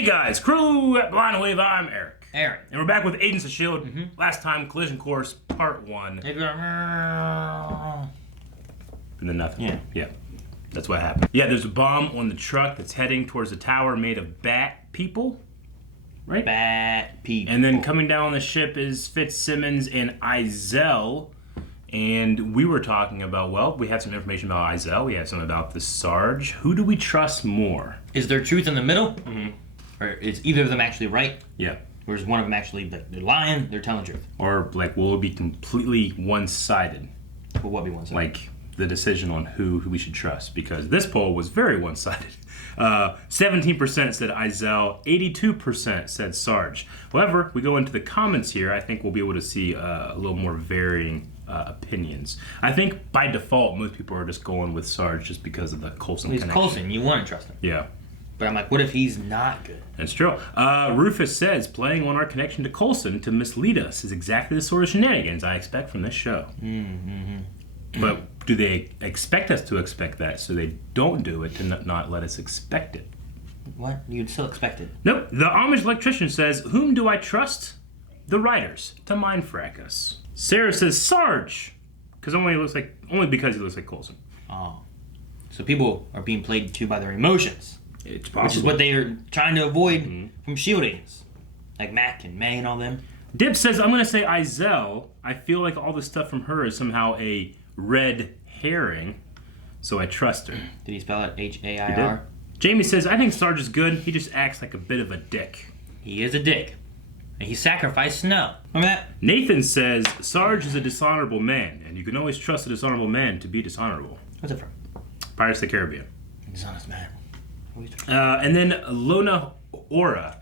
Hey guys, crew at Blind Wave, I'm Eric. Aaron. And we're back with Agents of S.H.I.E.L.D. Last time, Collision Course, Part 1. And then nothing. Yeah. That's what happened. Yeah, there's a bomb on the truck that's heading towards the tower made of bat people. Right? Bat people. And then coming down on the ship is Fitzsimmons and Izel. And we were talking about, well, we had some information about Izel. We had some about the Sarge. Who do we trust more? Is there truth in the middle? Mm-hmm. Or is either of them actually right? Yeah. Or is one of them actually, they're lying, they're telling the truth? Or, like, will it be completely one-sided? Will what be one-sided? Like, the decision on who we should trust. Because this poll was very one-sided. 17% said Izel, 82% said Sarge. However, we go into the comments here, I think we'll be able to see a little more varying opinions. I think by default, most people are just going with Sarge just because of the Coulson connection. He's Coulson, you want to trust him. Yeah. But I'm like, what if he's not good? That's true. Rufus says, playing on our connection to Coulson to mislead us is exactly the sort of shenanigans I expect from this show. Mm-hmm. But do they expect us to expect that so they don't do it to not let us expect it? What? You'd still expect it. Nope. The Amish electrician says, whom do I trust? The writers to mindfrack us. Sarah says Sarge, only because he looks like Coulson. Oh. So people are being played to by their emotions. It's possible. Which is what they are trying to avoid from S.H.I.E.L.D. agents. Like Mac and May and all them. Dip says, I'm going to say Izel. I feel like all this stuff from her is somehow a red herring, so I trust her. Did he spell it H-A-I-R? Jamie says, I think Sarge is good. He just acts like a bit of a dick. He is a dick. And he sacrificed Snow. Remember that? Nathan says, Sarge is a dishonorable man, and you can always trust a dishonorable man to be dishonorable. What's it from? Pirates of the Caribbean. Dishonest man. And then Lona Hora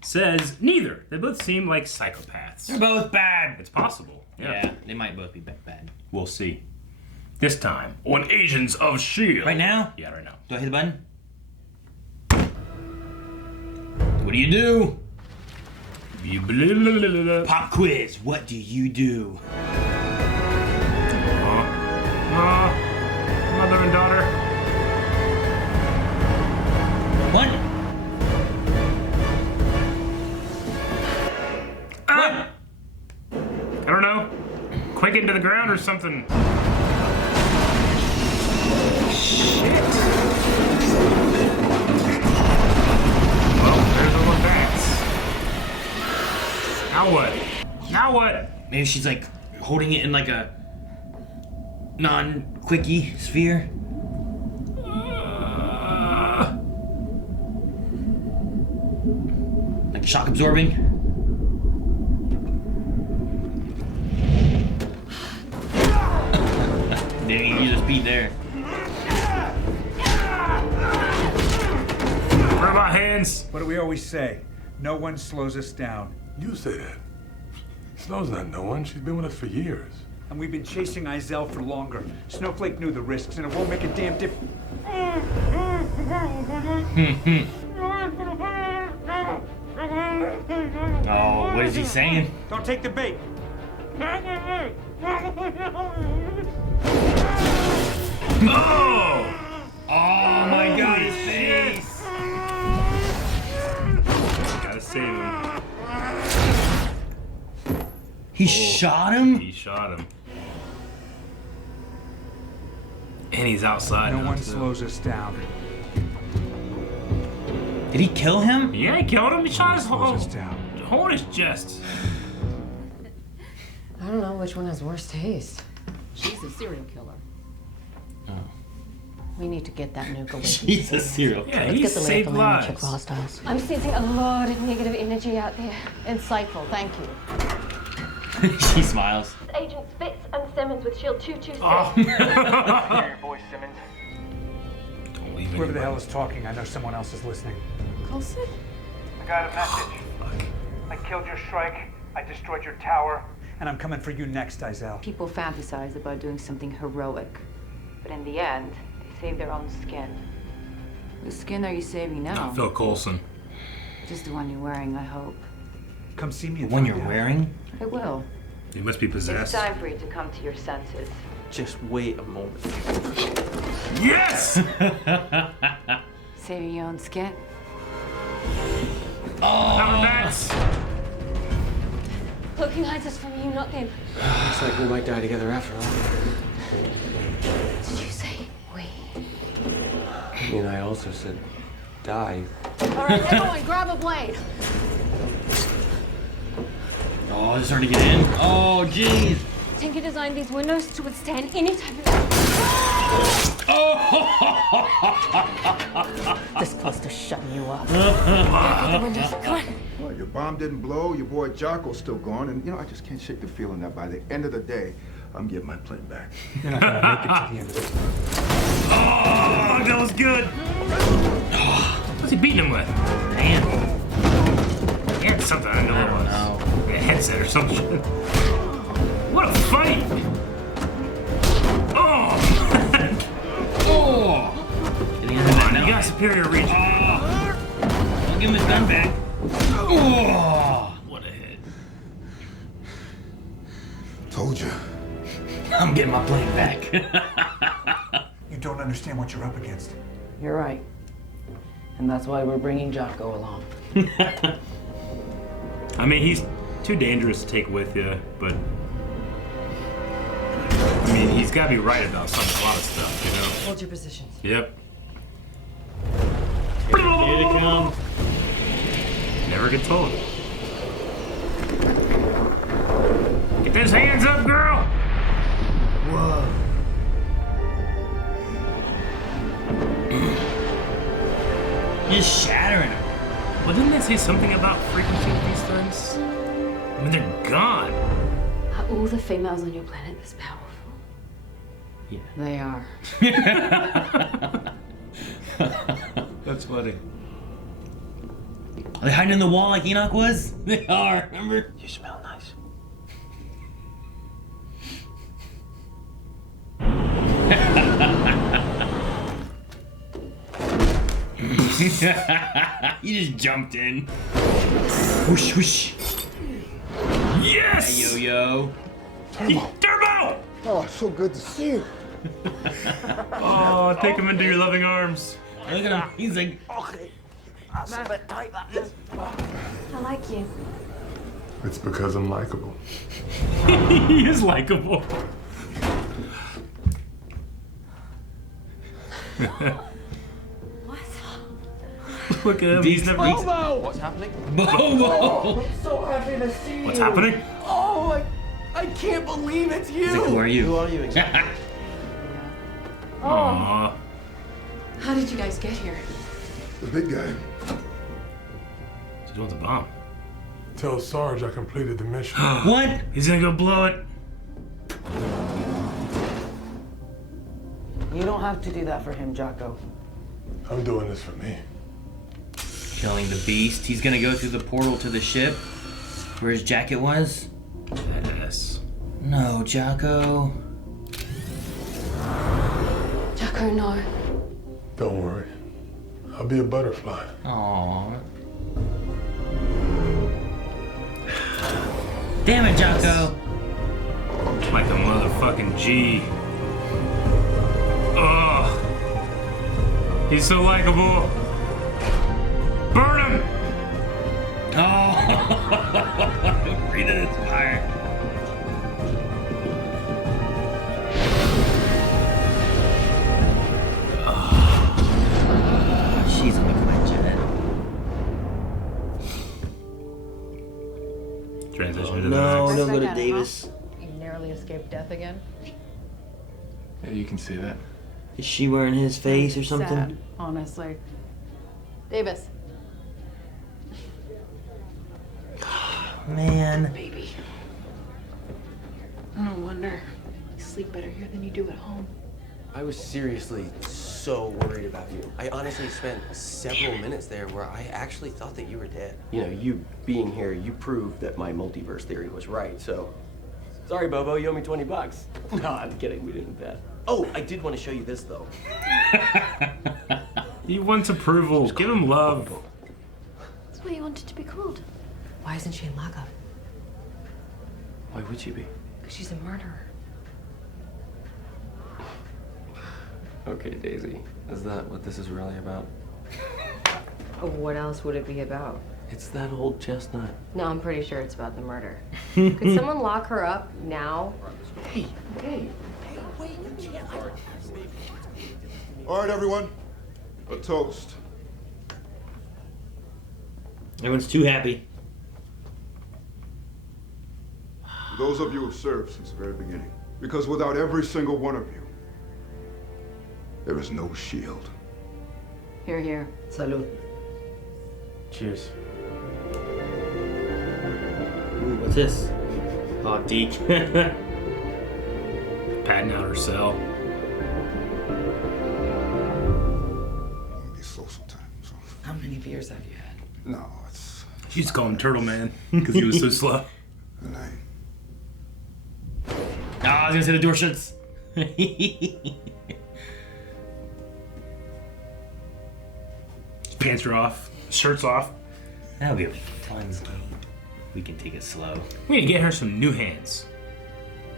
says, neither. They both seem like psychopaths. They're both bad. It's possible. Yeah, they might both be bad. We'll see. This time on Agents of S.H.I.E.L.D. Right now? Yeah, right now. Do I hit the button? What do you do? Pop quiz. What do you do? Mother and daughter. What? What? I don't know. Quick into the ground or something. Shit. Well, there's all the bats. Now what? Now what? Maybe she's like holding it in like a non-quickie sphere. Like shock absorbing. Didn't even use the speed there. Where are my hands? What do we always say? No one slows us down. You say that. Snow's not no one. She's been with us for years. And we've been chasing Izel for longer. Snowflake knew the risks, and it won't make a damn difference. Oh, what is he saying? Don't take the bait. Oh! Oh my God, his face! Gotta save him. He shot him? He shot him. And he's outside. No now, one too. slows us down. Did he kill him? Yeah, he killed him. He shot his Slows us down. hole in his chest. I don't know which one has worse taste. She's a serial killer. We need to get that nuke away. He's a serial killer. Yeah, Let's he get the lay of saved the land and check lives. for hostiles. I'm sensing a lot of negative energy out there. Insightful, thank you. She smiles. Agents Fitz and Simmons with S.H.I.E.L.D. 226. Oh. Hear your voice, Simmons. Don't leave Whoever the anybody. hell is talking, I know someone else is listening. Coulson? I got a message. I killed your strike. I destroyed your tower. And I'm coming for you next, Izel. People fantasize about doing something heroic, but in the end, they save their own skin. Whose skin are you saving now? Phil Coulson. Just the one you're wearing, I hope. Come see me. The one you're wearing? I will. He must be It's possessed. time for you to come to your senses. Just wait a moment. Yes! Saving your own skin? Cloaking hides us from you, not them. Looks like we might die together after all. Did you say we? I mean, I also said die. All right, everyone, grab a blade. Oh, it's starting to get in. Oh, jeez. Tinker designed these windows to withstand any type of... This close to shutting you up. the windows. Come on. Well, your bomb didn't blow, your boy Jaco's still gone, and I just can't shake the feeling that by the end of the day, I'm getting my plane back. You're not gonna make it to the end of this. Oh, that was good. What's he beating him with? Man. He had something. I know what it was. know. Like a headset or some shit. What a fight! Oh! Oh! Getting into Come that on, now. you got superior reach. I'll give him his gun back. Oh! What a hit. Told you. I'm getting my plane back. You don't understand what you're up against. You're right. And that's why we're bringing Jaco along. I mean, he's too dangerous to take with you, but I mean, he's got to be right about a lot of stuff, you know? Hold your positions. Yep. Here they come. Never get told. Get those hands up, girl! Whoa. Just shattering them. Well, didn't they say something about frequency with these things? I mean, they're gone. Are all the females on your planet this powerful? They are. That's funny. Are they hiding in the wall like Enoch was? They are, remember? You smell nice. You just jumped in. Whoosh, whoosh. Yes! Hey, yo. Turbo! Oh, so good to see you. Oh, take him into your loving arms. Look at him. He's like, I like you. It's because I'm likable. He is likable. Look at him. He's never. What's happening? Bobo! I'm so happy to see you. What's happening? Oh, I can't believe it's you. He's like, who are you? Who are you exactly? Aww. How did you guys get here? The big guy. What's he doing with the bomb? Tell Sarge I completed the mission. What? He's gonna go blow it. You don't have to do that for him, Jaco. I'm doing this for me. Killing the beast. He's gonna go through the portal to the ship where his jacket was. Badass. No, Jaco. Jaco, no. Don't worry. I'll be a butterfly. Aww. Damn it, Jaco. Like a motherfucking G. Ugh. He's so likable. Burn him! Oh. Breathe in his fire. She's gonna quit Jet. Transition to the No, next. don't go to Huh? Davis. You narrowly escaped death again? Yeah, you can see that. Is she wearing his face or something? Sad, honestly. Davis. Man. Baby. No wonder. You sleep better here than you do at home. I was seriously so worried about you. I honestly spent several minutes there where I actually thought that you were dead. You know, you being here, you proved that my multiverse theory was right, so... Sorry, Bobo, you owe me $20. No, I'm kidding, we didn't bet. Oh, I did want to show you this, though. He wants approval. Give him love. That's what you wanted to be called. Why isn't she in lockup? Why would you be? Because she's a murderer. Okay, Daisy, is that what this is really about? What else would it be about? It's that old chestnut. No, I'm pretty sure it's about the murder. Could someone lock her up now? Hey, wait, you can't. All right, everyone. A toast. Everyone's too happy. Those of you who served since the very beginning. Because without every single one of you, there is no shield. Here, here. Salud. Cheers. Ooh, what's this? Oh, Deke. Patting out her cell. It'll be social time. So. How many beers have you had? No, it's. She used to call him Turtle Man because he was so slow. And I was gonna say the door shuts. Pants are off, shirt's off. That'll be a fun game. We can take it slow. We need to get her some new hands.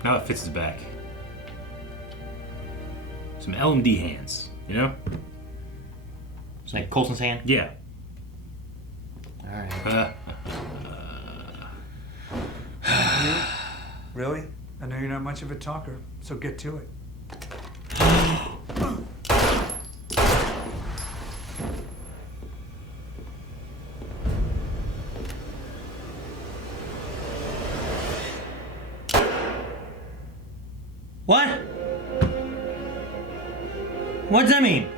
Now that Fitz is back. Some LMD hands, you know? Like Coulson's hand? Yeah. Alright. Really? I know you're not much of a talker, so get to it. What? What does that mean?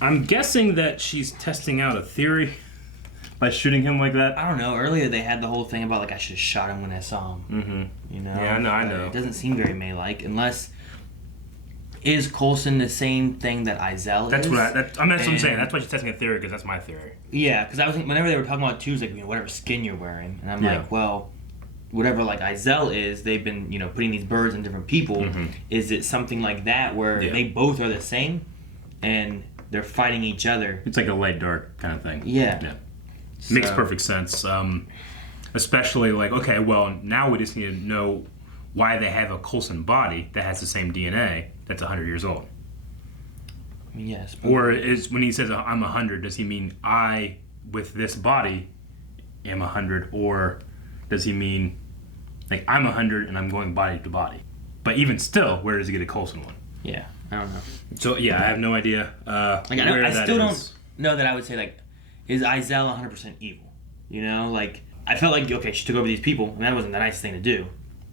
I'm guessing that she's testing out a theory by shooting him like that. I don't know. Earlier they had the whole thing about like I should have shot him when I saw him. Mm-hmm. You know? Yeah, I know. It doesn't seem very May-like unless is Coulson the same thing that Izel That's is? that's what I'm saying. That's why she's testing a theory because that's my theory. Yeah, because I was whenever they were talking about it too, it was like, you know, whatever skin you're wearing, and I'm Yeah. like, well, whatever like Izel is, they've been, you know, putting these birds in different people. Mm-hmm. Is it something like that where they both are the same and they're fighting each other? It's like a light dark kind of thing. Yeah. Makes So- perfect sense. Especially like, okay, well, now we just need to know why they have a Coulson body that has the same DNA that's 100 years old. I mean, yes. But Or is when he says I'm 100, does he mean I, with this body, am 100? Or does he mean like I'm 100 and I'm going body to body? But even still, where does he get a Coulson one? yeah, I don't know. So yeah, I have no idea. Like I still don't know that I would say like, is Izel 100% evil? You know, like I felt like okay, she took over these people, and that wasn't the nice thing to do.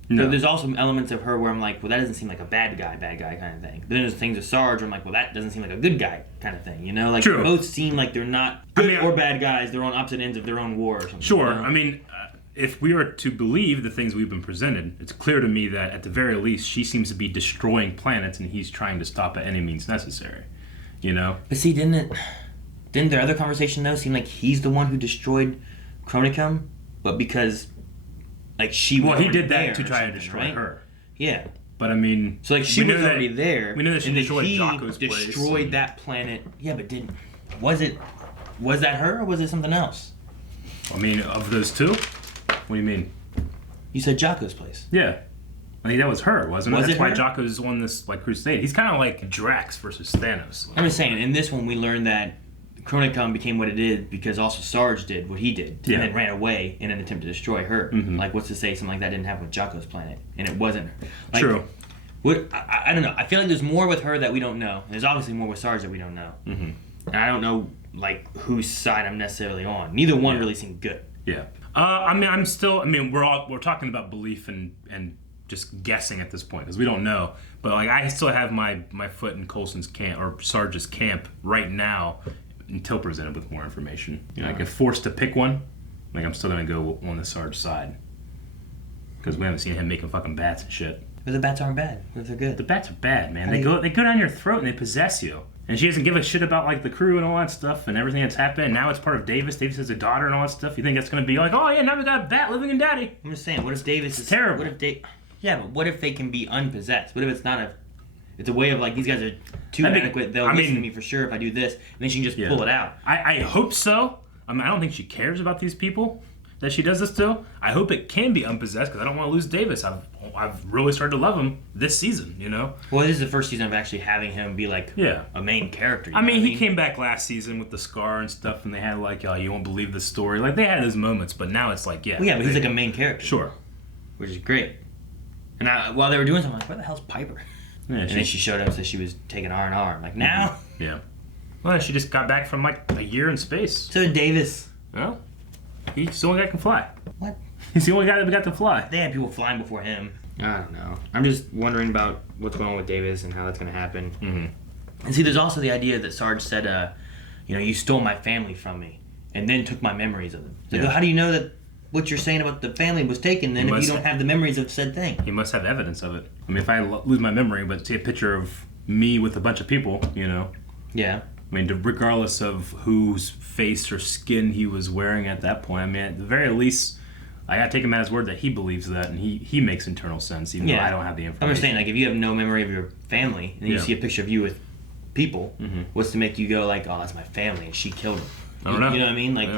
No. So there's also elements of her where I'm like, well, that doesn't seem like a bad guy kind of thing. But then there's things with Sarge where I'm like, well, that doesn't seem like a good guy kind of thing. You know, like True. they both seem like they're not good or bad guys. They're on opposite ends of their own war or something. Sure. You know? I mean, if we are to believe the things we've been presented, it's clear to me that at the very least, she seems to be destroying planets, and he's trying to stop at any means necessary. You know. But see, didn't their other conversation though seem like he's the one who destroyed Chronicum, but because like she was Well, he did there that to or try to something, destroy right? her. Yeah. But I mean, So like she we was knew that- already there. We knew that she and then destroyed he Jaco's place. destroyed and- that planet. Yeah, but was that her or was it something else? I mean, of those two, what do you mean? You said Jaco's place. Yeah, I think that was her, wasn't it? Was That's it why her? Jaco's won this like crusade. He's kind of like Drax versus Thanos. I'm just saying. In this one, we learned that Chronicum became what it is because also Sarge did what he did Yeah. and then ran away in an attempt to destroy her. Mhm. Like, what's to say something like that didn't happen with Jaco's planet and it wasn't her? Like, True. I don't know. I feel like there's more with her that we don't know. There's obviously more with Sarge that we don't know. Mm-hmm. And I don't know like whose side I'm necessarily on. Neither one really seemed good. Yeah. I mean, I'm still. I mean, we're talking about belief and just guessing at this point because we don't know. But like, I still have my foot in Coulson's camp or Sarge's camp right now until presented with more information. You know, like if forced to pick one, like I'm still gonna go on the Sarge side because we haven't seen him making fucking bats and shit. But the bats aren't bad. They're good. The bats are bad, man. I They mean- go down your throat and they possess you. And she doesn't give a shit about like the crew and all that stuff and everything that's happened. And now it's part of Davis. Davis has a daughter and all that stuff. You think that's gonna be like, oh yeah, now we got a bat living in daddy? I'm just saying. What if Davis is terrible? What if Yeah, but what if they can be unpossessed? What if it's not a? It's a way of like these guys are too That'd be- adequate. They'll I listen to mean- me for sure if I do this, and then she can just Yeah. pull it out. I hope so. I mean, I don't think she cares about these people. that she does this to. I hope it can be unpossessed because I don't want to lose Davis. I've really started to love him this season, you know? Well, this is the first season of actually having him be like a main character. I mean, he came back last season with the scar and stuff, and they had like, oh, you won't believe the story. Like, they had those moments, but now it's like, Well, yeah, but he's like a main character. Sure. Which is great. And while they were doing something, I'm like, where the hell's Piper? Yeah, and then she showed up and said she was taking R&R. I'm like, now? Yeah. Well, she just got back from like a year in space. So did Davis. Well, he's the only guy that can fly. What? He's the only guy that got to fly. They had people flying before him. I don't know. I'm just wondering about what's going on with Davis and how that's going to happen. Mm-hmm. And see, there's also the idea that Sarge said, you stole my family from me and then took my memories of them. So how do you know that what you're saying about the family was taken then if you don't have the memories of said thing? He must have evidence of it. I mean, if I lose my memory, but see a picture of me with a bunch of people, you know. Yeah. I mean, regardless of whose face or skin he was wearing at that point, I mean, at the very least, I gotta take him at his word that he believes that, and he makes internal sense, even though I don't have the information. I'm just saying, like, if you have no memory of your family, and then you see a picture of you with people, what's to make you go like, oh, that's my family, and she killed him? I don't know. You know what I mean? Like,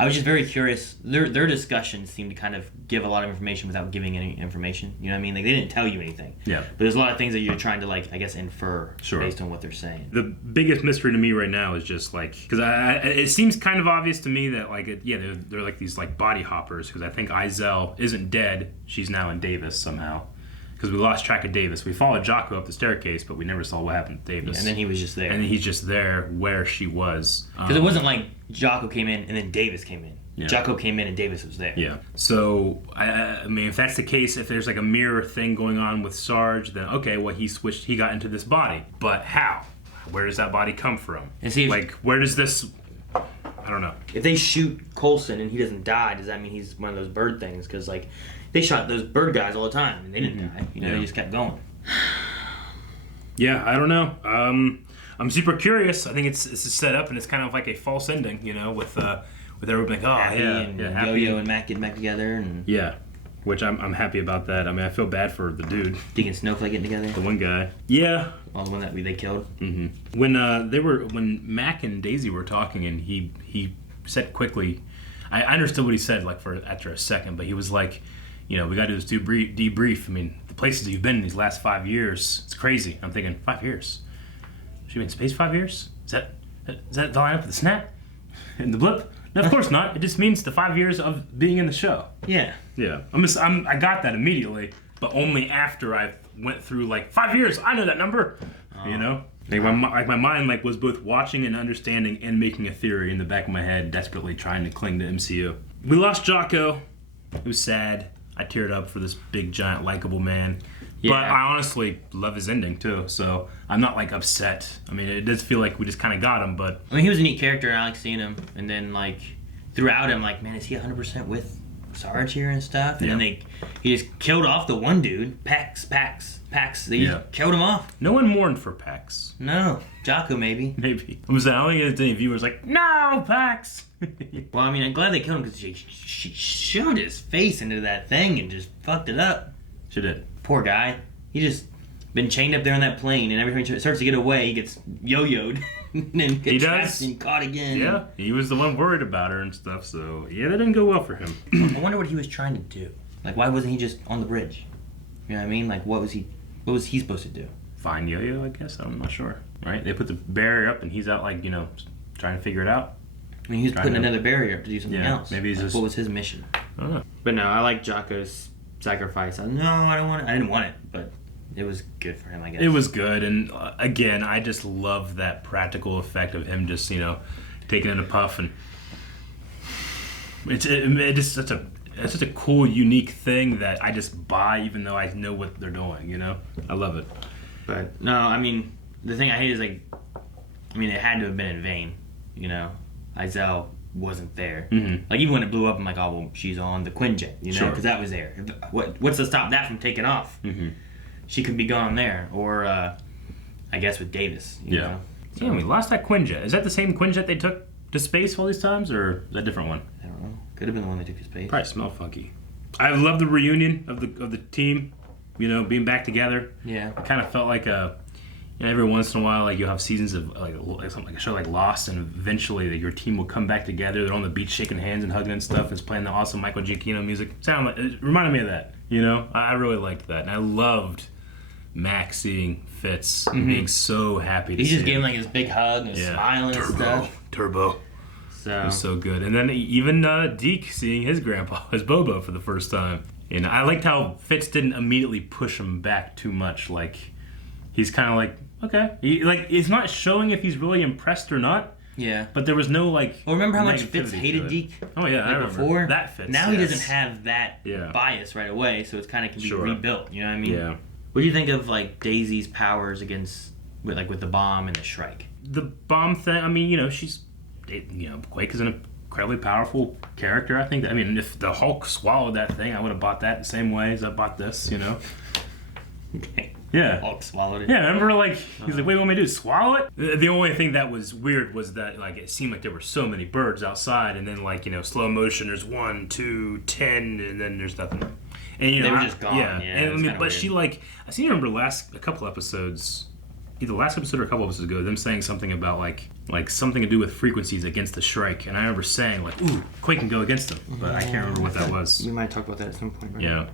I was just very curious. Their discussions seemed to kind of give a lot of information without giving any information. You know what I mean? Like, they didn't tell you anything. Yeah. But there's a lot of things that you're trying to, like, I guess, infer based on what they're saying. The biggest mystery to me right now is just, like, because it seems kind of obvious to me that, like, they're like these, like, body hoppers, because I think Izel isn't dead. She's now in Davis somehow. Because we lost track of Davis. We followed Jaco up the staircase, but we never saw what happened to Davis. Yeah, and then he was just there. And then he's just there where she was. Because it wasn't like Jaco came in and then Davis came in. Yeah. Jaco came in and Davis was there. Yeah. So, I mean, if that's the case, if there's like a mirror thing going on with Sarge, then okay, well, he got into this body. But how? Where does that body come from? And see, like, where does this... I don't know. If they shoot Coulson and he doesn't die, does that mean he's one of those bird things? Because, like, they shot those bird guys all the time and they didn't die. You know, they just kept going. Yeah, I don't know. I'm super curious. I think it's a setup and it's kind of like a false ending, you know, with everybody like, oh, Happy and Happy. Yo-Yo and Mac getting back together. And which I'm happy about that. I mean, I feel bad for the dude. Deacon Snowflake getting together. The one guy. Yeah. Well, the one that they killed. Mm-hmm. When Mac and Daisy were talking, and he said quickly, I understood what he said like after a second, but he was like, you know, we got to do this debrief. I mean, the places you've been in these last 5 years, it's crazy. I'm thinking 5 years. She been in space 5 years? Is that the line up with the snap and the blip? No, of course not. It just means the 5 years of being in the show. Yeah. Yeah. I got that immediately, but only after I went through like 5 years. I know that number. You know, like my mind like was both watching and understanding and making a theory in the back of my head, desperately trying to cling to MCU. We lost Jaco. It was sad. I teared up for this big giant likable man. Yeah. But I honestly love his ending too, so I'm not like upset. I mean, it does feel like we just kind of got him, but I mean, he was a neat character, and I like seeing him. And then like throughout him, like, man, is he 100% with Sarge here and stuff? And then he just killed off the one dude, Pax. They just killed him off. No one mourned for Pax. No, Jaco maybe. Maybe. I'm saying, I don't think any viewers like, no, Pax. Well, I mean, I'm glad they killed him because she shoved his face into that thing and just fucked it up. She did. Poor guy. He just been chained up there on that plane, and every time he starts to get away, he gets yo-yoed and then gets trapped and caught again. Yeah, he was the one worried about her and stuff, so yeah, that didn't go well for him. I wonder what he was trying to do. Like, why wasn't he just on the bridge? You know what I mean? Like, what was he supposed to do? Find Yo-Yo, I guess. I'm not sure. Right? They put the barrier up, and he's out, like, you know, trying to figure it out. I mean, he was putting another barrier up to do something else. Maybe he's like, just... What was his mission? I don't know. But no, I like Jaco's sacrifice. I don't want it. I didn't want it, but it was good for him, I guess. It was good, and again, I just love that practical effect of him just, you know, taking in a puff, and it's just such a cool, unique thing that I just buy, even though I know what they're doing. You know, I love it. But no, I mean, the thing I hate is like, I mean, it had to have been in vain. You know, Izel wasn't there. Mm-hmm. Like, even when it blew up, I'm like, oh well, she's on the Quinjet, you know, because that was there. What's to stop that from taking off? Mm-hmm. She could be gone there, or I guess with Davis. You know? So, yeah, we lost that Quinjet. Is that the same Quinjet they took to space all these times, or is that a different one? I don't know. Could have been the one they took to space. Probably smell funky. I love the reunion of the team. You know, being back together. Yeah. It kind of felt like a every once in a while, like you'll have seasons of like something like a show like Lost, and eventually your team will come back together. They're on the beach shaking hands and hugging and stuff, and it's playing the awesome Michael Giacchino music. It reminded me of that. I really liked that, and I loved Mac seeing Fitz and being so happy to see him. He just gave him like his big hug and smiling and stuff. Turbo. So. It was so good. And then even Deke seeing his grandpa, his Bobo, for the first time. And I liked how Fitz didn't immediately push him back too much. Like, he's kind of like, okay. He's not showing if he's really impressed or not. Yeah. But there was no, like, well, remember how much Fitz hated Deke? Oh, yeah, I remember. Before? That Fitz. Now he doesn't have that bias right away, so it's kind of can be rebuilt. You know what I mean? Yeah. What do you think of, like, Daisy's powers against, with the bomb and the Shrike? The bomb thing, I mean, she's... Quake is an incredibly powerful character. I think that, if the Hulk swallowed that thing, I would have bought that the same way as I bought this, Okay. Yeah. Hulk swallowed it. Yeah, remember, he's like, wait, what am I do? Swallow it? The only thing that was weird was that, it seemed like there were so many birds outside, and then, slow motion, there's 1, 2, 10, and then there's nothing. And, they were just gone. Yeah. And, but weird. She, I seem to remember a couple episodes, either last episode or a couple episodes ago, them saying something about like something to do with frequencies against the Shrike, and I remember saying ooh, Quake can go against them, but I can't remember what that was. We might talk about that at some point, right? Yeah,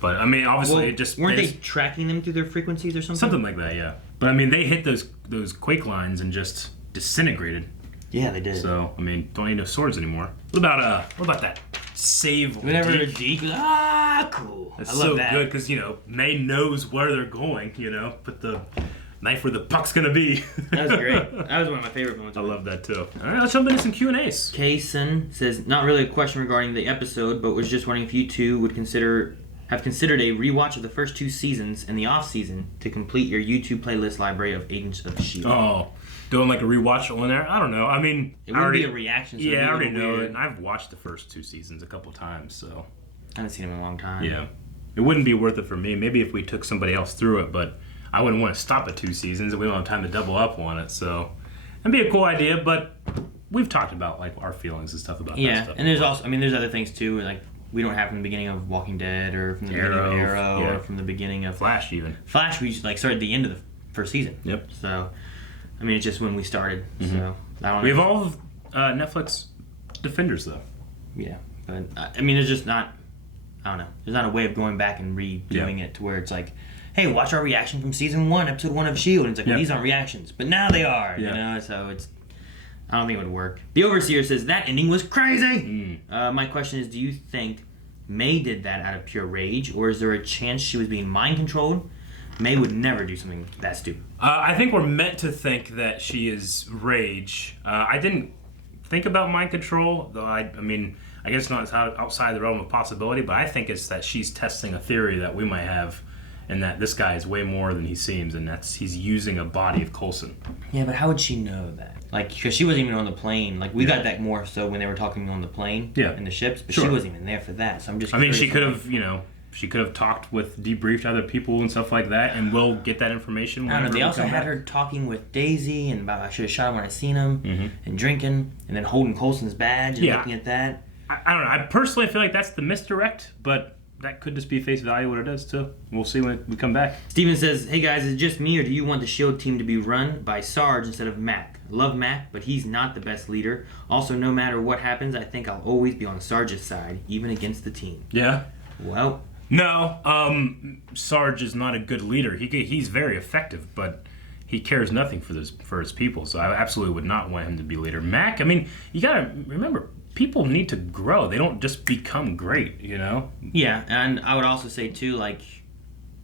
but obviously it just weren't they tracking them through their frequencies or something? Something like that, yeah. But they hit those Quake lines and just disintegrated. Yeah, they did. So don't need no swords anymore. What about that save? Whenever Deke, cool. That's I love so that. good because May knows where they're going. Put the knife where the puck's gonna be. That was great. That was one of my favorite moments. I love that too. All right, let's jump into some Q&As. Kaysen says, not really a question regarding the episode, but was just wondering if you two would have considered a rewatch of the first 2 seasons in the off season to complete your YouTube playlist library of Agents of S.H.I.E.L.D. Oh, doing a rewatch on there? I don't know. It would be a reaction. So yeah, I already know it. And I've watched the first 2 seasons a couple times, so I haven't seen them in a long time. Yeah, it wouldn't be worth it for me. Maybe if we took somebody else through it, but I wouldn't want to stop at 2 seasons, and we don't have time to double up on it. So it'd be a cool idea, but we've talked about our feelings and stuff about that stuff. Yeah, and there's also, there's other things too, we don't have from the beginning of Walking Dead or from the beginning of Arrow or from the beginning of Flash even. Flash, we started at the end of the first season. Yep. So, it's just when we started. Mm-hmm. So we have all of Netflix Defenders though. Yeah, but there's just not. I don't know. There's not a way of going back and redoing it to where it's like, hey, watch our reaction from season 1, episode 1 of S.H.I.E.L.D. And it's like, well, these aren't reactions, but now they are. So it's. I don't think it would work. The Overseer says that ending was crazy. My question is, do you think May did that out of pure rage, or is there a chance she was being mind controlled? May would never do something that stupid. I think we're meant to think that she is rage. I didn't think about mind control, though. I guess not outside the realm of possibility, but I think it's that she's testing a theory that we might have, and that this guy is way more than he seems, and he's using a body of Coulson. Yeah, but how would she know that? Because she wasn't even on the plane. We got that more so when they were talking on the plane in the ships, but she wasn't even there for that. So I'm just. She could have, she could have talked with, debriefed other people and stuff like that, and we'll get that information. I don't know. They also had her talking with Daisy and about I should have shot him when I seen him, and drinking, and then holding Coulson's badge and looking at that. I don't know. I personally feel like that's the misdirect, but that could just be face value what it is too. We'll see when we come back. Steven says, hey guys, is it just me or do you want the S.H.I.E.L.D. team to be run by Sarge instead of Mac? I love Mac, but he's not the best leader. Also, no matter what happens, I think I'll always be on Sarge's side, even against the team. Yeah? Well. No, Sarge is not a good leader. He's very effective, but he cares nothing for his people, so I absolutely would not want him to be leader. Mac, you gotta remember, people need to grow. They don't just become great, Yeah, and I would also say too,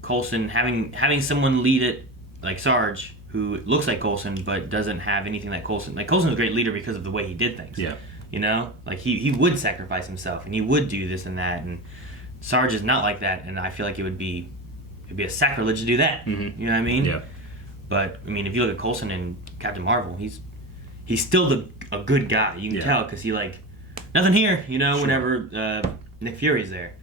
Coulson, having someone lead it like Sarge, who looks like Coulson but doesn't have anything like Coulson. Coulson's a great leader because of the way he did things. Yeah. He would sacrifice himself and he would do this and that, and Sarge is not like that, and I feel like it'd be a sacrilege to do that. Mm-hmm. You know what I mean? Yeah. But if you look at Coulson and Captain Marvel, he's still a good guy. You can tell because he nothing here, whenever Nick Fury's there.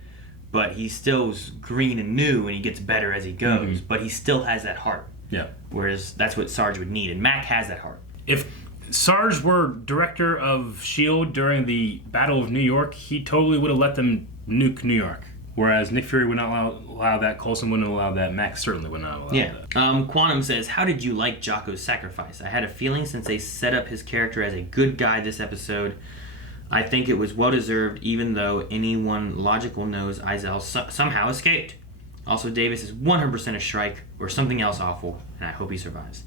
But he still's green and new, and he gets better as he goes. Mm-hmm. But he still has that heart. Yeah. Whereas that's what Sarge would need, and Mac has that heart. If Sarge were director of S.H.I.E.L.D. during the Battle of New York, he totally would have let them nuke New York. Whereas Nick Fury would not allow that, Coulson wouldn't allow that, Max certainly would not allow that. Quantum says, how did you like Jaco's sacrifice? I had a feeling since they set up his character as a good guy this episode, I think it was well-deserved, even though anyone logical knows Izel somehow escaped. Also, Davis is 100% a Shrike or something else awful, and I hope he survives.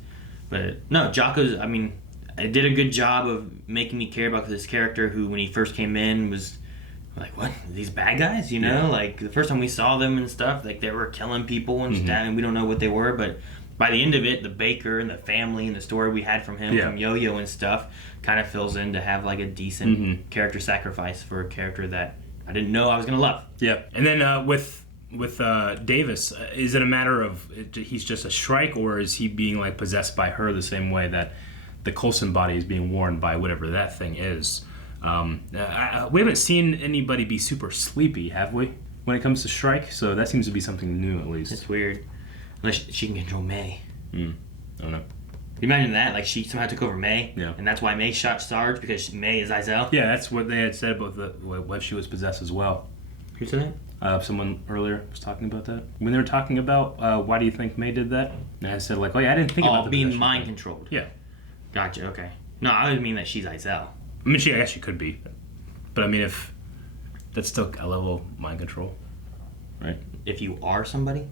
But no, Jaco's, I mean, it did a good job of making me care about this character who, when he first came in, was like, what? These bad guys, you know? Like, the first time we saw them and stuff, like, they were killing people and stuff, and we don't know what they were, but by the end of it, the baker and the family and the story we had from him, from Yo-Yo and stuff, kind of fills in to have, like, a decent character sacrifice for a character that I didn't know I was going to love. Yeah. And then with Davis, is it a matter of he's just a Shrike, or is he being, like, possessed by her the same way that the Coulson body is being worn by whatever that thing is? We haven't seen anybody be super sleepy, have we, when it comes to Shrike? So that seems to be something new, at least. It's weird. Unless she can control May. I don't know. You imagine that? Like, she somehow took over May, Yeah. and that's why May shot Sarge, because May is Izel? Yeah, that's what they had said about what she was possessed as well. Who said that? Someone earlier was talking about that. When they were talking about why do you think May did that? And I said, like, oh yeah, I didn't think about the being possession mind thing. controlled. Yeah. Gotcha, okay. No, I would mean that she's Izel. I mean, I guess she could be. But I mean, if that's still a level of mind control, right? If you are somebody?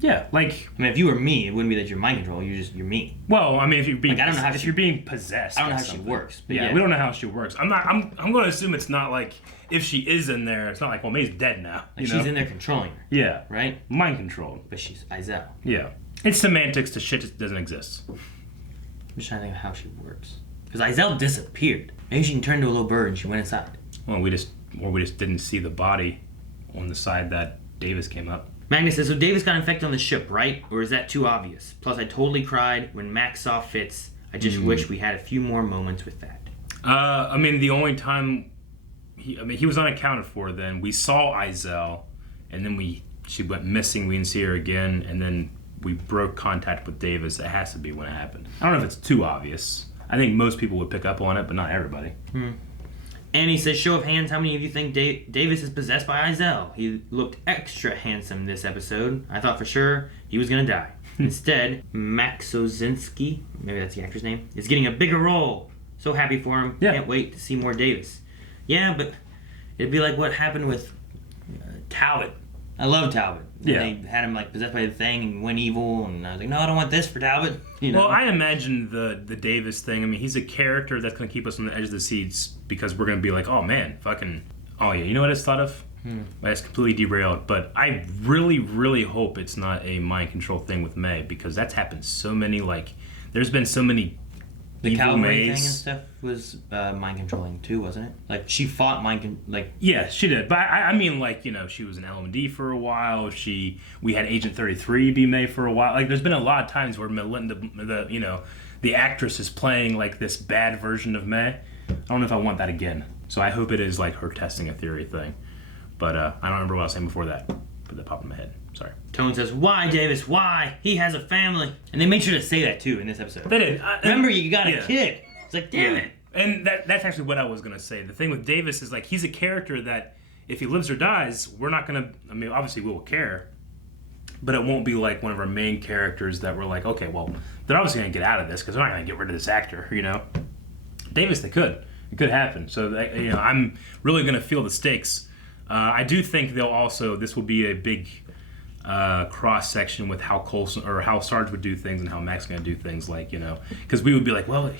Yeah, like, I mean, if you were me, it wouldn't be that you're mind control. You're me. Well, I mean, if you're being, like, I don't know how you're being possessed, I don't know by how she something. works. But yeah, we don't know how she works. I'm going to assume it's not like if she is in there, it's not like, well, May's dead now. Like, she's in there controlling her. Yeah, right. Mind controlled. But she's Izel. Yeah, it's semantics to shit that doesn't exist. I'm just trying to think of how she works. Because Izel disappeared. Maybe she can turn into a little bird and she went inside. Well, we just didn't see the body on the side that Davis came up. Magnus says, so Davis got infected on the ship, right? Or is that too obvious? Plus, I totally cried when Max saw Fitz. I just wish we had a few more moments with that. I mean, the only time he was unaccounted for then. We saw Izel, and then she went missing. We didn't see her again, and then we broke contact with Davis. It has to be when it happened. I don't know if it's too obvious. I think most people would pick up on it, but not everybody. And he says, show of hands, how many of you think Davis is possessed by Izel? He looked extra handsome this episode. I thought for sure he was going to die. Instead, Maxozinski, maybe that's the actor's name, is getting a bigger role. So happy for him. Yeah. Can't wait to see more Davis. Yeah, but it'd be like what happened with Talbot. I love Talbot. Yeah. They had him like possessed by the thing and went evil, and I was like, no, I don't want this for Talbot. You know? Well, I imagine the Davis thing. I mean, he's a character that's going to keep us on the edge of the seats because we're going to be like, oh man, fucking, oh yeah, you know what I just thought of? It's completely derailed. But I really, really hope it's not a mind control thing with May, because that's happened so many, like, there's been so many the evil Calvary thing and Mays. stuff was mind controlling too, wasn't it? Like, she fought Yeah, she did. But I mean, like, you know, she was an LMD for a while. We had Agent 33 be May for a while. Like, there's been a lot of times where Melinda, the actress is playing like this bad version of May. I don't know if I want that again. So I hope it is like her testing a theory thing. But I don't remember what I was saying before that. But that popped in my head. Sorry. Tone says, why, Davis? Why? He has a family. And they made sure to say that too in this episode. They did. Remember, you got a kid. It's like, damn it. And that's actually what I was going to say. The thing with Davis is, like, he's a character that if he lives or dies, we're not going to, I mean, obviously we will care, but it won't be like one of our main characters that we're like, okay, well, they're obviously going to get out of this because they're not going to get rid of this actor, you know? Davis, they could. It could happen. So, you know, I'm really going to feel the stakes. I do think this will be a big cross section with how Coulson or how Sarge would do things and how Mac's going to do things, like, you know, because we would be like, well,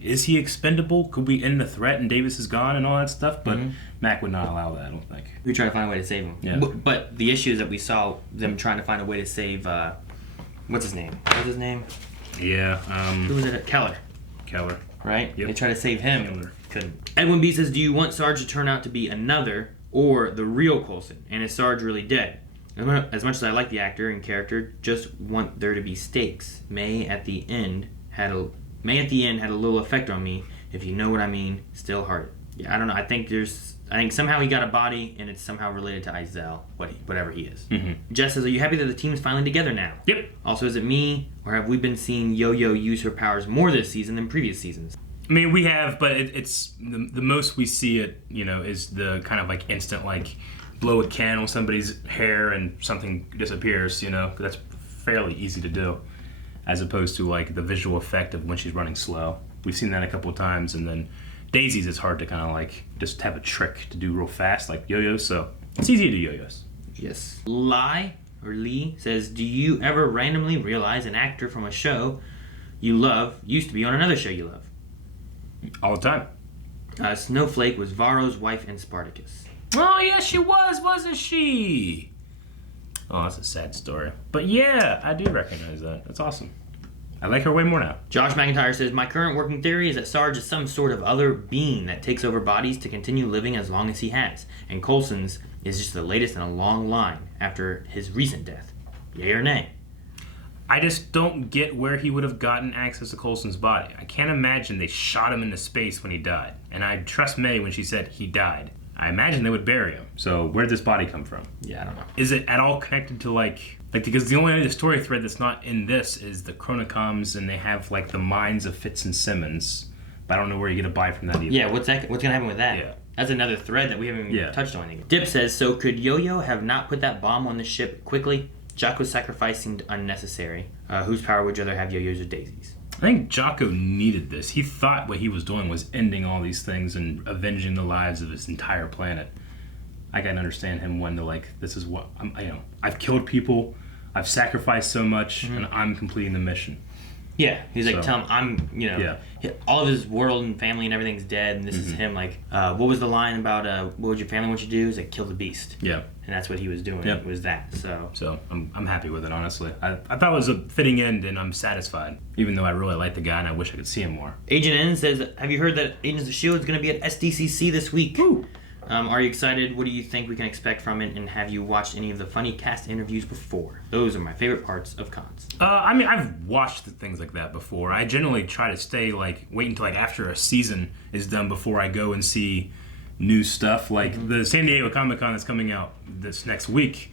is he expendable? Could we end the threat and Davis is gone and all that stuff? But Mac would not allow that, I don't think. We try to find a way to save him. Yeah. But the issue is that we saw them trying to find a way to save, what's his name? Yeah. Who was it? Keller. Right? Yep. They tried to save him. Couldn't. Edwin B says, do you want Sarge to turn out to be another or the real Coulson? And is Sarge really dead? As much as I like the actor and character, just want there to be stakes. May at the end had a little effect on me, if you know what I mean. Still hard. Yeah, I don't know. I think somehow he got a body, and it's somehow related to Izel, whatever he is. Jess says, are you happy that the team is finally together now? Yep. Also, is it me, or have we been seeing Yo-Yo use her powers more this season than previous seasons? I mean, we have, but it's the most we see it, you know, is the kind of like instant, like, blow a can on somebody's hair and something disappears, you know? That's fairly easy to do, as opposed to like the visual effect of when she's running slow. We've seen that a couple of times, and then Daisy's is hard to kind of like just have a trick to do real fast, like yo-yos, so it's easy to do yo-yos. Yes. Lee says, do you ever randomly realize an actor from a show you love used to be on another show you love? All the time. Snowflake was Varro's wife in Spartacus. Oh, yes, she was, wasn't she? Oh, that's a sad story. But yeah, I do recognize that. That's awesome. I like her way more now. Josh McIntyre says, my current working theory is that Sarge is some sort of other being that takes over bodies to continue living as long as he has. And Coulson's is just the latest in a long line after his recent death. Yay or nay? I just don't get where he would have gotten access to Coulson's body. I can't imagine they shot him into space when he died. And I trust May when she said he died. I imagine they would bury him. So where did this body come from? Yeah, I don't know. Is it at all connected to like because the only other story thread that's not in this is the Chronocoms, and they have like the minds of Fitz and Simmons. But I don't know where you get a buy from that either. Yeah, what's gonna happen with that? Yeah. That's another thread that we haven't even touched on. Dip says, so could Yo-Yo have not put that bomb on the ship quickly? Jaco's sacrifice seemed unnecessary. Whose power would you rather have, Yo-Yo's or Daisy's? I think Jaco needed this. He thought what he was doing was ending all these things and avenging the lives of his entire planet. I can understand him when they're like, this is what, I've killed people, I've sacrificed so much, and I'm completing the mission. Yeah, he's like, tell him all of his world and family and everything's dead, and this is him. Like, what was the line about what would your family want you to do? Is like kill the beast. Yeah, and that's what he was doing. Yep. Was that so I'm happy with it, honestly. I thought it was a fitting end, and I'm satisfied. Even though I really like the guy, and I wish I could see him more. Agent N says, have you heard that Agents of S.H.I.E.L.D. is going to be at SDCC this week? Woo. Are you excited? What do you think we can expect from it? And have you watched any of the funny cast interviews before? Those are my favorite parts of cons. I've watched things like that before. I generally try to wait until after a season is done before I go and see new stuff. Like the San Diego Comic-Con that's coming out this next week.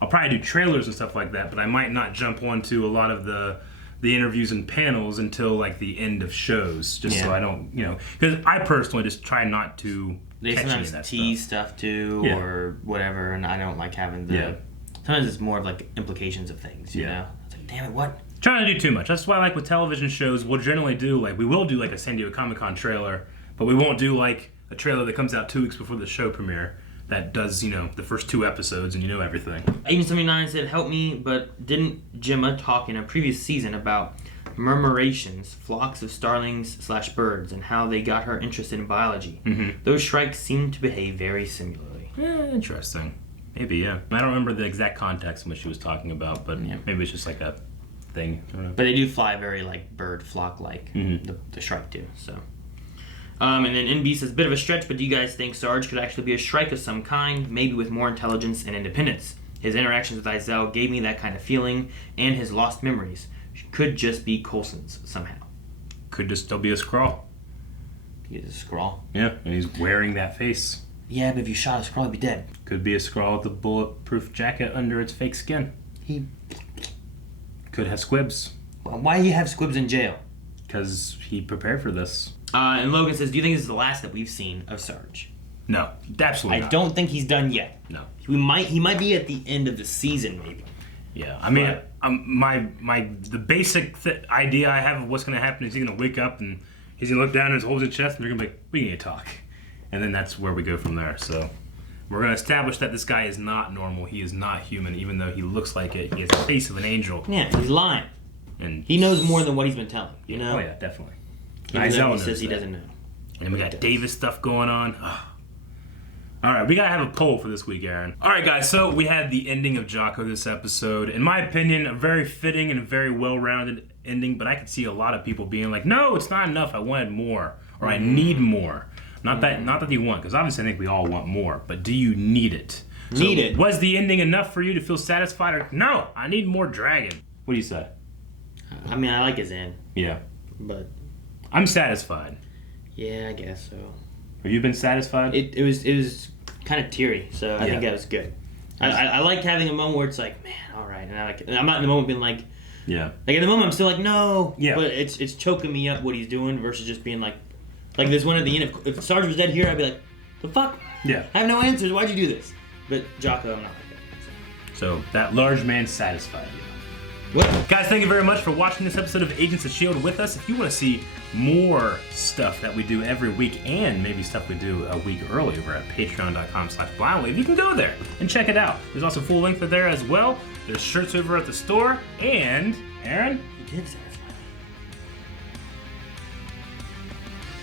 I'll probably do trailers and stuff like that, but I might not jump onto a lot of the interviews and panels until the end of shows, just so I don't, because I personally just try not to. They sometimes tease stuff too, or whatever, and I don't like having the. Sometimes it's more of implications of things, you know. It's like, damn it, what? Trying to do too much. That's why, with television shows, we'll generally do we will do a San Diego Comic-Con trailer, but we won't do a trailer that comes out 2 weeks before the show premiere. That does, the first 2 episodes and everything. Agent 79 said, help me, but didn't Gemma talk in a previous season about murmurations, flocks of starlings/birds, and how they got her interested in biology? Those shrikes seem to behave very similarly. Interesting. Maybe, yeah. I don't remember the exact context in which she was talking about, but maybe it's just a thing. I don't know. But they do fly very bird flock-like, the shrike do, so... and then NB says, bit of a stretch, but do you guys think Sarge could actually be a Shrike of some kind, maybe with more intelligence and independence? His interactions with Izel gave me that kind of feeling, and his lost memories could just be Coulson's somehow. Could just still be a Skrull. He is a Skrull. Yeah, and he's wearing that face. Yeah, but if you shot a Skrull, he'd be dead. Could be a Skrull with a bulletproof jacket under its fake skin. He could have squibs. Well, why do you have squibs in jail? Because he prepared for this. And Logan says, do you think this is the last that we've seen of Sarge? No, absolutely not. I don't think he's done yet. No. He might be at the end of the season, maybe. Yeah, I mean, the basic idea I have of what's going to happen is he's going to wake up and he's going to look down and hold his chest and they're going to be like, we need to talk. And then that's where we go from there. So we're going to establish that this guy is not normal. He is not human, even though he looks like it. He has the face of an angel. Yeah, he's lying. And he knows more than what he's been telling, you know? Oh, yeah, definitely. Izel says he doesn't know. And we got Davis stuff going on. Oh. All right, we got to have a poll for this week, Aaron. All right, guys, so we had the ending of Jaco this episode. In my opinion, a very fitting and very well-rounded ending, but I could see a lot of people being like, no, it's not enough. I wanted more, or I need more. Not that you want, because obviously I think we all want more, but do you need it? Need it. Was the ending enough for you to feel satisfied? Or no, I need more dragon. What do you say? I mean, I like his end. Yeah. But I'm satisfied. Yeah, I guess so. Have you been satisfied? It was kind of teary, so I think that was good. I like having a moment where it's like, man, all right, and I'm not in the moment being like, yeah. Like in the moment I'm still like, no, yeah. But it's choking me up what he's doing versus just being like this one at the end. If Sarge was dead here, I'd be like, the fuck? Yeah. I have no answers. Why'd you do this? But Jaco, I'm not like that. So that large man satisfied you. What? Guys, thank you very much for watching this episode of Agents of S.H.I.E.L.D. with us. If you want to see more stuff that we do every week and maybe stuff we do a week early over at patreon.com/blindwave, you can go there and check it out. There's also full length there as well. There's shirts over at the store. And, Aaron? He did say